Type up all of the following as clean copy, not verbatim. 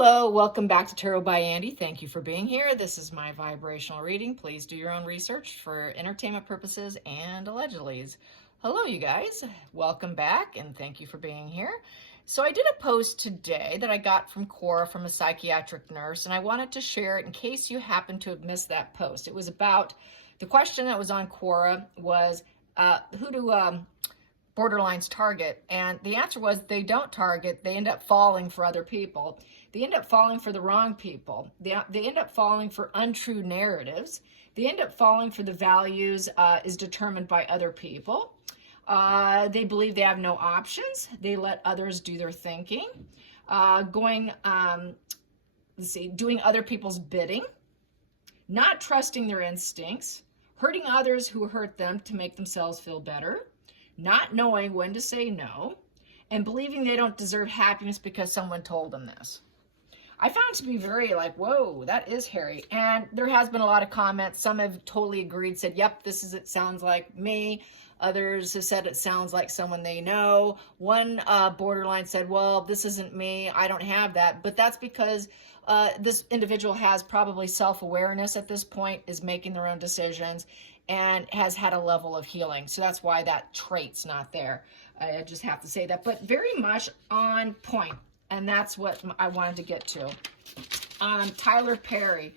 Hello, welcome back to Tarot by Andy. Thank you for being here. This is my vibrational reading. Please do your own research for entertainment purposes and allegedlys. Hello, you guys. Welcome back and thank you for being here. So I did a post today that I got from Cora, from a psychiatric nurse, and I wanted to share it in case you happen to have missed that post. It was about, the question that was on Cora was, who do borderlines target? And the answer was they don't target. They end up falling for other people. They end up falling for the wrong people. They end up falling for untrue narratives. They end up falling for the values is determined by other people. They believe they have no options. They let others do their thinking. Doing other people's bidding. Not trusting their instincts. Hurting others who hurt them to make themselves feel better. Not knowing when to say no. And believing they don't deserve happiness because someone told them this. I found it to be very like, whoa, that is hairy. And there has been a lot of comments. Some have totally agreed, said, yep, it sounds like me. Others have said it sounds like someone they know. One borderline said, well, this isn't me. I don't have that. But that's because this individual has probably self-awareness at this point, is making their own decisions, and has had a level of healing. So that's why that trait's not there. I just have to say that. But very much on point. And that's what I wanted to get to. Tyler Perry.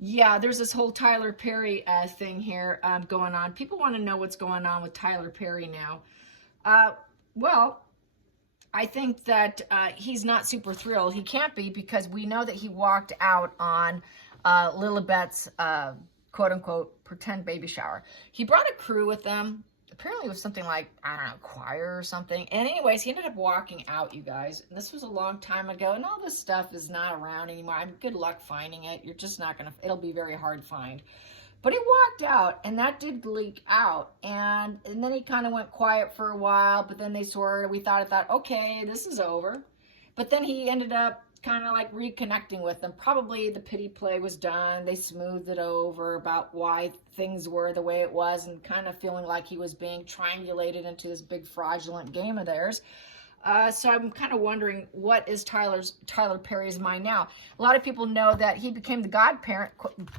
Yeah, there's this whole Tyler Perry thing here going on. People want to know what's going on with Tyler Perry now. Well, I think that he's not super thrilled. He can't be, because we know that he walked out on Lilibet's quote-unquote pretend baby shower. He brought a crew with them. Apparently it was something like, I don't know, choir or something. And anyways, he ended up walking out, you guys. And this was a long time ago, and all this stuff is not around anymore. Good luck finding it. You're just not going to, it'll be very hard to find. But he walked out, and that did leak out. And then he kind of went quiet for a while, but then we thought, okay, this is over. But then he ended up kind of like reconnecting with them. Probably the pity play was done. They smoothed it over about why things were the way it was, and kind of feeling like he was being triangulated into this big fraudulent game of theirs. So I'm kind of wondering, what is Tyler Perry's mind now? A lot of people know that he became the godparent,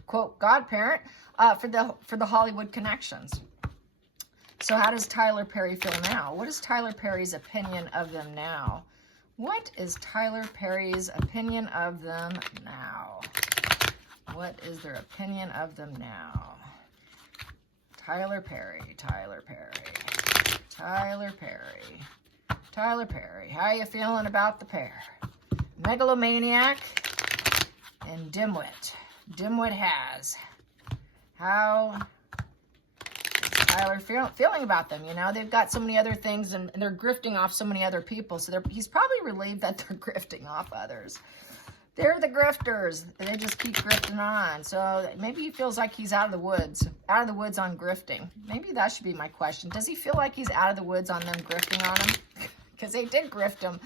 quote, godparent, for the Hollywood connections. So how does Tyler Perry feel now? What is Tyler Perry's opinion of them now? What is Tyler Perry's opinion of them now? What is their opinion of them now? Tyler Perry, Tyler Perry, Tyler Perry, Tyler Perry. How are you feeling about the pair? Megalomaniac and Dimwit. Dimwit has. How Tyler feeling about them? You know, they've got so many other things, and they're grifting off so many other people. So he's probably relieved that they're grifting off others. They're the grifters. They just keep grifting on. So maybe he feels like he's out of the woods on grifting. Maybe that should be my question. Does he feel like he's out of the woods on them grifting on him? Because they did grift him.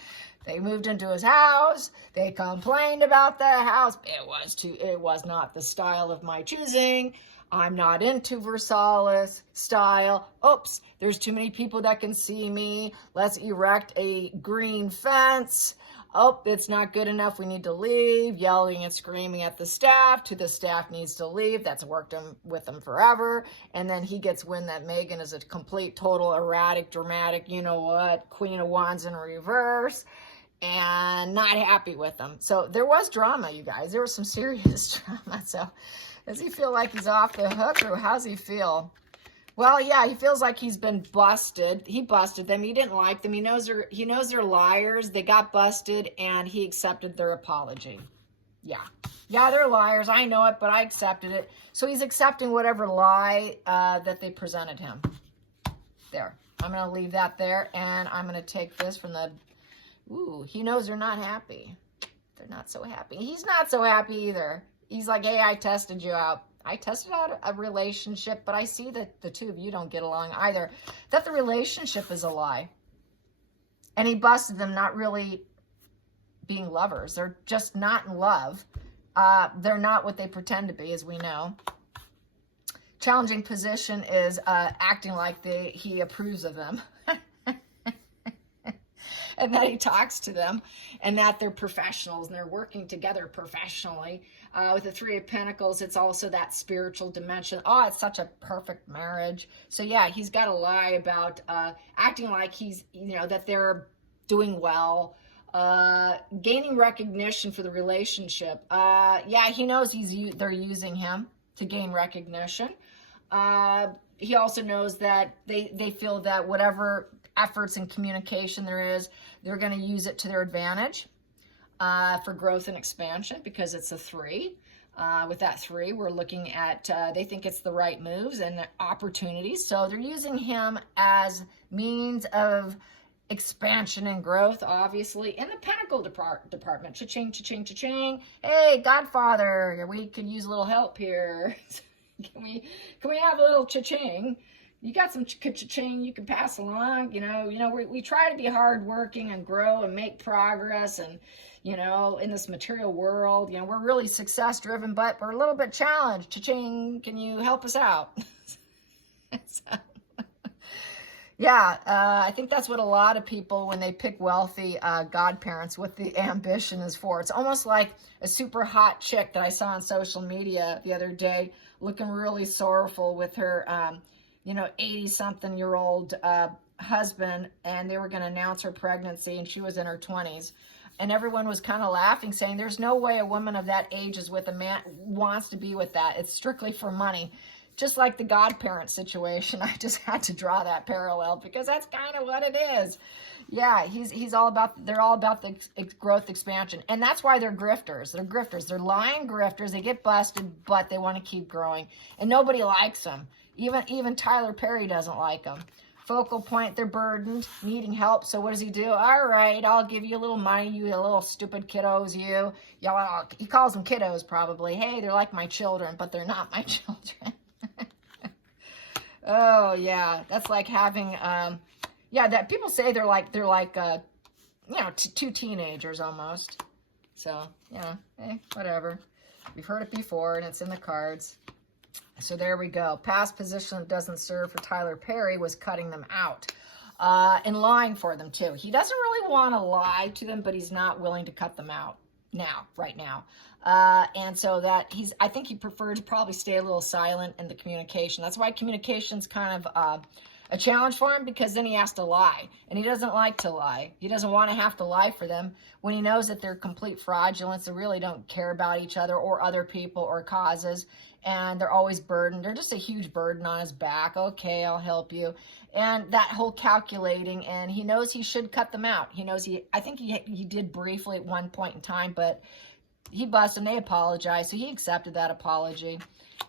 They moved into his house. They complained about the house. It was not the style of my choosing. I'm not into Versailles style. Oops, there's too many people that can see me. Let's erect a green fence. Oh, it's not good enough. We need to leave. Yelling and screaming at the staff. The staff needs to leave. That's worked with them forever. And then he gets wind that Megan is a complete, total, erratic, dramatic, you know what, Queen of Wands in reverse. And not happy with them. So there was drama, you guys. There was some serious drama. So does he feel like he's off the hook, or how's he feel? Well, yeah, he feels like he's been busted. He busted them. He didn't like them. He knows they're liars. They got busted, and he accepted their apology. Yeah, they're liars. I know it, but I accepted it. So he's accepting whatever lie that they presented him. There. I'm going to leave that there, and I'm going to take this from the... Ooh, he knows they're not happy. They're not so happy. He's not so happy either. He's like, hey, I tested you out. I tested out a relationship, but I see that the two of you don't get along either. That the relationship is a lie. And he busted them not really being lovers. They're just not in love. They're not what they pretend to be, as we know. Challenging position is acting like he approves of them. and that he talks to them, and that they're professionals and they're working together professionally. With the Three of Pentacles, it's also that spiritual dimension. Oh, it's such a perfect marriage. So yeah, he's got to lie about acting like he's, that they're doing well, gaining recognition for the relationship. Yeah, he knows they're using him to gain recognition. He also knows that they feel that whatever efforts and communication there is, they're going to use it to their advantage for growth and expansion, because it's a 3. With that 3, we're looking at, they think it's the right moves and opportunities. So they're using him as means of expansion and growth, obviously. In the Pentacle department, cha-ching, cha-ching, cha-ching. Hey, Godfather, we could use a little help here. Can we have a little cha-ching? You got some cha-ching you can pass along. We try to be hardworking and grow and make progress, and in this material world, we're really success driven, but we're a little bit challenged. Cha-ching, can you help us out? So, yeah, I think that's what a lot of people, when they pick wealthy godparents, what the ambition is for. It's almost like a super hot chick that I saw on social media the other day, looking really sorrowful with her, 80-something-year-old husband, and they were going to announce her pregnancy, and she was in her 20s. And everyone was kind of laughing, saying, there's no way a woman of that age is with a man, wants to be with that. It's strictly for money. Just like the godparent situation, I just had to draw that parallel because that's kind of what it is. Yeah, they're all about the growth expansion. And that's why they're grifters. They're grifters. They're lying grifters. They get busted, but they want to keep growing. And nobody likes them. Even Tyler Perry doesn't like them. Focal point, they're burdened, needing help. So what does he do? All right, I'll give you a little money, you little stupid kiddos, you. Yeah, well, he calls them kiddos probably. Hey, they're like my children, but they're not my children. Oh, yeah, that's like having, that people say they're like, two teenagers almost. So, whatever. We've heard it before, and it's in the cards. So there we go. Past position that doesn't serve for Tyler Perry was cutting them out and lying for them too. He doesn't really want to lie to them, but he's not willing to cut them out right now. And so I think he preferred to probably stay a little silent in the communication. That's why communication's kind of a challenge for him, because then he has to lie, and he doesn't like to lie. He doesn't want to have to lie for them when he knows that they're complete fraudulence. They really don't care about each other or other people or causes, and they're always burdened. They're just a huge burden on his back. Okay, I'll help you. And that whole calculating, and he knows he should cut them out. He knows I think he did briefly at one point in time, but he busted and they apologized, so he accepted that apology.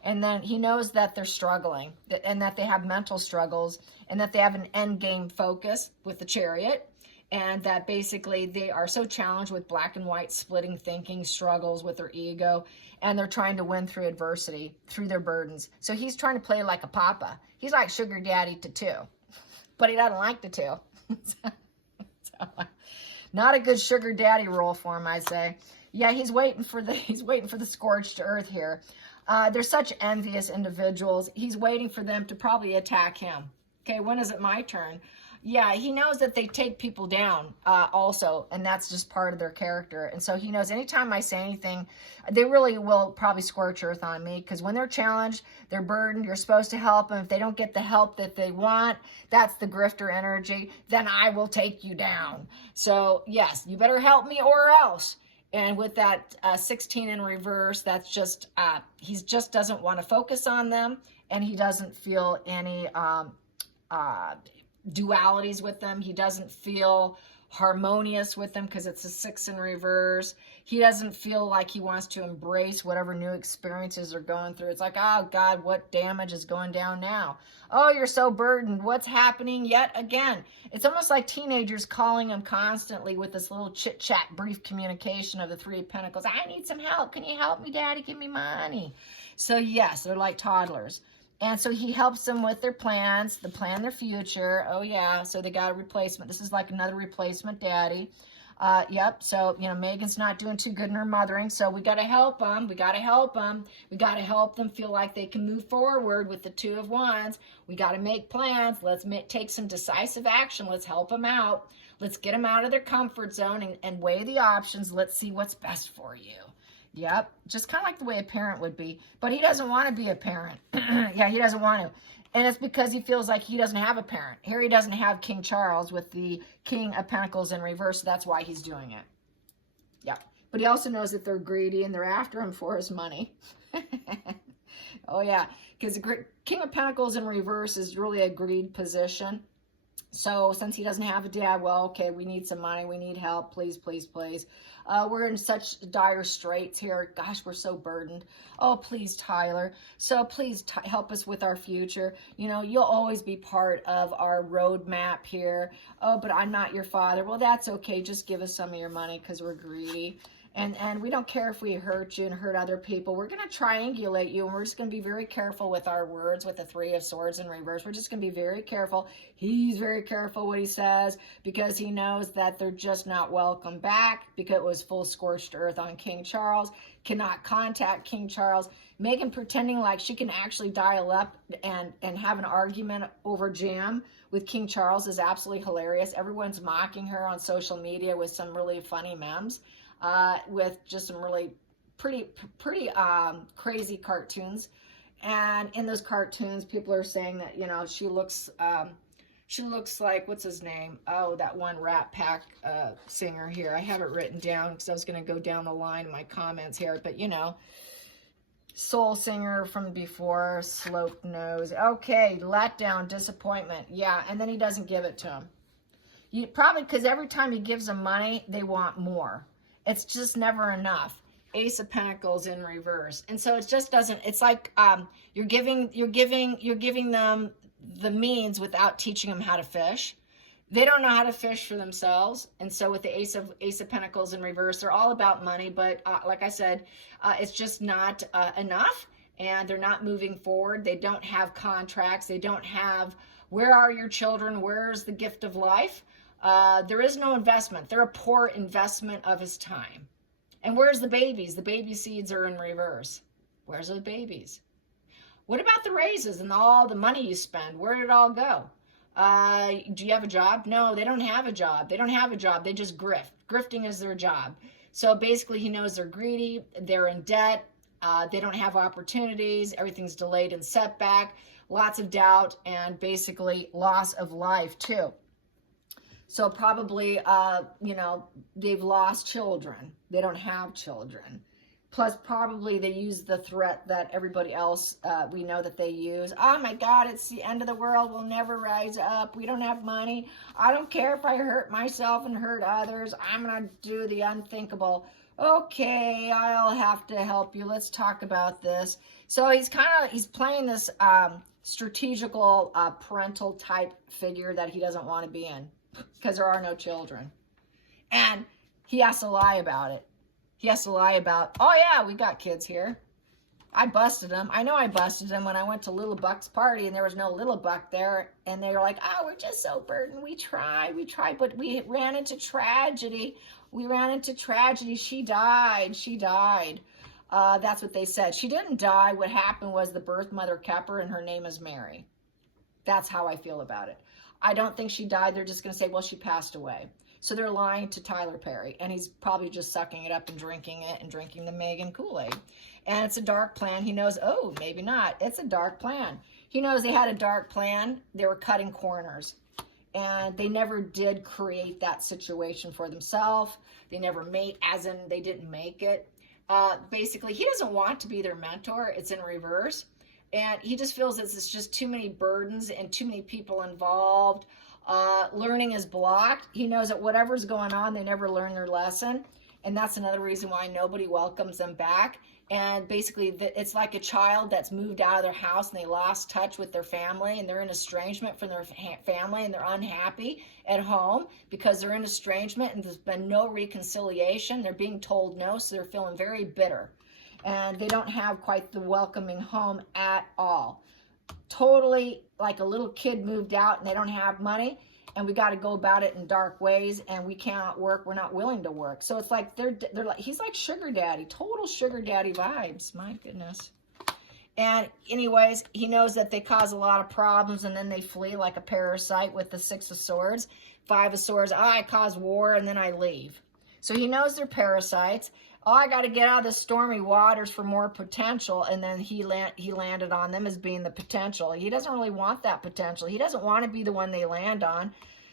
And then he knows that they're struggling, and that they have mental struggles, and that they have an end game focus with the Chariot, and that basically they are so challenged with black and white splitting thinking, struggles with their ego, and they're trying to win through adversity, through their burdens. So he's trying to play like a papa. He's like sugar daddy to 2, but he doesn't like the 2. So, not a good sugar daddy role for him, I say. Yeah, he's waiting for the scorched earth here. They're such envious individuals. He's waiting for them to probably attack him. Okay, when is it my turn? Yeah, he knows that they take people down also, and that's just part of their character. And so he knows anytime I say anything, they really will probably scorch earth on me, because when they're challenged, they're burdened, you're supposed to help them. If they don't get the help that they want, that's the grifter energy, then I will take you down. So yes, you better help me or else. And with that 16 in reverse, that's just, he just doesn't want to focus on them, and he doesn't feel any dualities with them. He doesn't feel harmonious with them because it's a 6 in reverse. He doesn't feel like he wants to embrace whatever new experiences are going through. It's like, oh God, what damage is going down now? Oh, you're so burdened. What's happening yet again? It's almost like teenagers calling him constantly with this little chit chat, brief communication of the 3 of Pentacles. I need some help. Can you help me, Daddy? Give me money. So yes, they're like toddlers. And so he helps them with their plans, to plan their future. Oh, yeah, so they got a replacement. This is like another replacement daddy. Yep, so, Megan's not doing too good in her mothering, so we got to help them. We got to help them. We got to help them feel like they can move forward with the 2 of Wands. We got to make plans. Let's take some decisive action. Let's help them out. Let's get them out of their comfort zone and weigh the options. Let's see what's best for you. Yep, just kind of like the way a parent would be. But he doesn't want to be a parent. Yeah, he doesn't want to. And it's because he feels like he doesn't have a parent. Here he doesn't have King Charles with the King of Pentacles in reverse. So that's why he's doing it. Yeah. But he also knows that they're greedy and they're after him for his money. Oh, yeah. Because the King of Pentacles in reverse is really a greed position. So since he doesn't have a dad, well, okay, we need some money. We need help. Please, please, please. We're in such dire straits here. Gosh, we're so burdened. Oh, please, Tyler. So please help us with our future. You know, you'll always be part of our roadmap here. Oh, but I'm not your father. Well, that's okay. Just give us some of your money because we're greedy. And we don't care if we hurt you and hurt other people. We're going to triangulate you, and we're just going to be very careful with our words with the Three of Swords in reverse. We're just going to be very careful. He's very careful what he says because he knows that they're just not welcome back because it was full scorched earth on King Charles. Cannot contact King Charles. Megan pretending like she can actually dial up and have an argument over jam with King Charles is absolutely hilarious. Everyone's mocking her on social media with some really funny memes. With just some really pretty crazy cartoons. And in those cartoons, people are saying that, you know, she looks like, what's his name? Oh, that one Rat Pack singer here. I have it written down because I was going to go down the line in my comments here. But, you know, soul singer from before, sloped nose. Okay, letdown, disappointment. Yeah, and then he doesn't give it to him. Probably because every time he gives them money, they want more. It's just never enough. Ace of Pentacles in reverse. And so it just doesn't, it's like you're giving them the means without teaching them how to fish. They don't know how to fish for themselves. And so with the Ace of Pentacles in reverse, they're all about money. But like I said, it's just not enough. And they're not moving forward. They don't have contracts. They don't have, where are your children? Where's the gift of life? There is no investment. They're a poor investment of his time. And where's the babies? The baby seeds are in reverse. Where's the babies? What about the raises and all the money you spend? Where did it all go? Do you have a job? No, they don't have a job. They don't have a job. They just grift. Grifting is their job. So basically he knows they're greedy. They're in debt. They don't have opportunities. Everything's delayed and setback. Lots of doubt and basically loss of life too. So probably, you know, they've lost children. They don't have children. Plus, probably they use the threat that everybody else, we know that they use. Oh, my God, it's the end of the world. We'll never rise up. We don't have money. I don't care if I hurt myself and hurt others. I'm going to do the unthinkable. Okay, I'll have to help you. Let's talk about this. So he's playing this strategical parental type figure that he doesn't want to be in. Because there are no children. And he has to lie about it. He has to lie about, oh yeah, we got kids here. I busted him. I know I busted him when I went to Little Buck's party and there was no Little Buck there. And they were like, oh, we're just so burdened. We tried, but we ran into tragedy. She died. That's what they said. She didn't die. What happened was the birth mother kept her and her name is Mary. That's how I feel about it. I don't think she died. They're just going to say, well, she passed away. So they're lying to Tyler Perry. And he's probably just sucking it up and drinking it and drinking the Megan Kool-Aid. And it's a dark plan. He knows, oh, maybe not. It's a dark plan. He knows they had a dark plan. They were cutting corners. And they never did create that situation for themselves. They never made, as in they didn't make it. Basically, he doesn't want to be their mentor. It's in reverse. And he just feels that it's just too many burdens and too many people involved. Learning is blocked. He knows that whatever's going on, they never learn their lesson. And that's another reason why nobody welcomes them back. And basically, it's like a child that's moved out of their house and they lost touch with their family and they're in estrangement from their family and they're unhappy at home because they're in estrangement and there's been no reconciliation. They're being told no, so they're feeling very bitter. And they don't have quite the welcoming home at all. Totally like a little kid moved out and they don't have money and we got to go about it in dark ways and we cannot work. We're not willing to work. So it's like they're like, he's like sugar daddy, total sugar daddy vibes. My goodness. And anyways, he knows that they cause a lot of problems and then they flee like a parasite with the Six of Swords. Five of Swords, oh, I cause war and then I leave. So he knows they're parasites. Oh, I got to get out of the stormy waters for more potential. And then he landed on them as being the potential. He doesn't really want that potential. He doesn't want to be the one they land on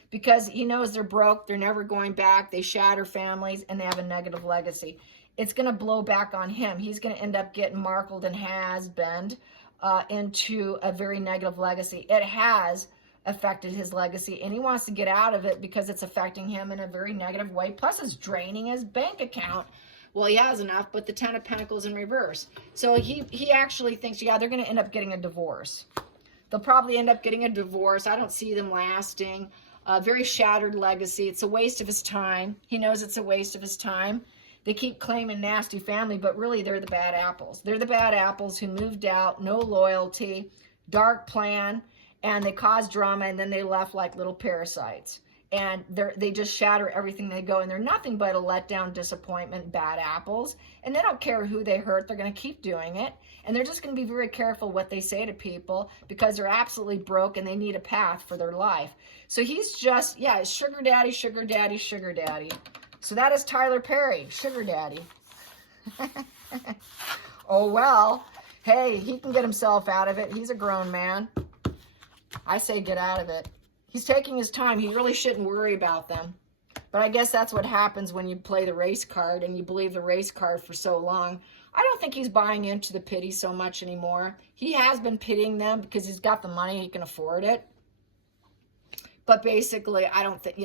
because he knows they're broke. They're never going back. They shatter families and they have a negative legacy. It's going to blow back on him. He's going to end up getting markled and has-been into a very negative legacy. It has affected his legacy, and he wants to get out of it because it's affecting him in a very negative way. Plus, it's draining his bank account. Well, he has enough, but the Ten of Pentacles in reverse. So he actually thinks, yeah, they're going to end up getting a divorce. They'll probably end up getting a divorce. I don't see them lasting. A very shattered legacy. It's a waste of his time. He knows it's a waste of his time. They keep claiming nasty family, but really they're the bad apples. They're the bad apples who moved out, no loyalty, dark plan, and they caused drama, and then they left like little parasites. And they just shatter everything they go, and they're nothing but a letdown, disappointment, bad apples. And they don't care who they hurt. They're going to keep doing it. And they're just going to be very careful what they say to people because they're absolutely broke and they need a path for their life. So he's just, yeah, sugar daddy, sugar daddy, sugar daddy. So that is Tyler Perry, sugar daddy. Oh, well, hey, he can get himself out of it. He's a grown man. I say get out of it. He's taking his time. He really shouldn't worry about them. But I guess that's what happens when you play the race card and you believe the race card for so long. I don't think he's buying into the pity so much anymore. He has been pitying them because he's got the money, he can afford it. But basically, I don't think,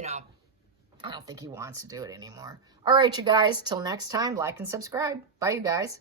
I don't think he wants to do it anymore. All right, you guys, till next time, like and subscribe. Bye, you guys.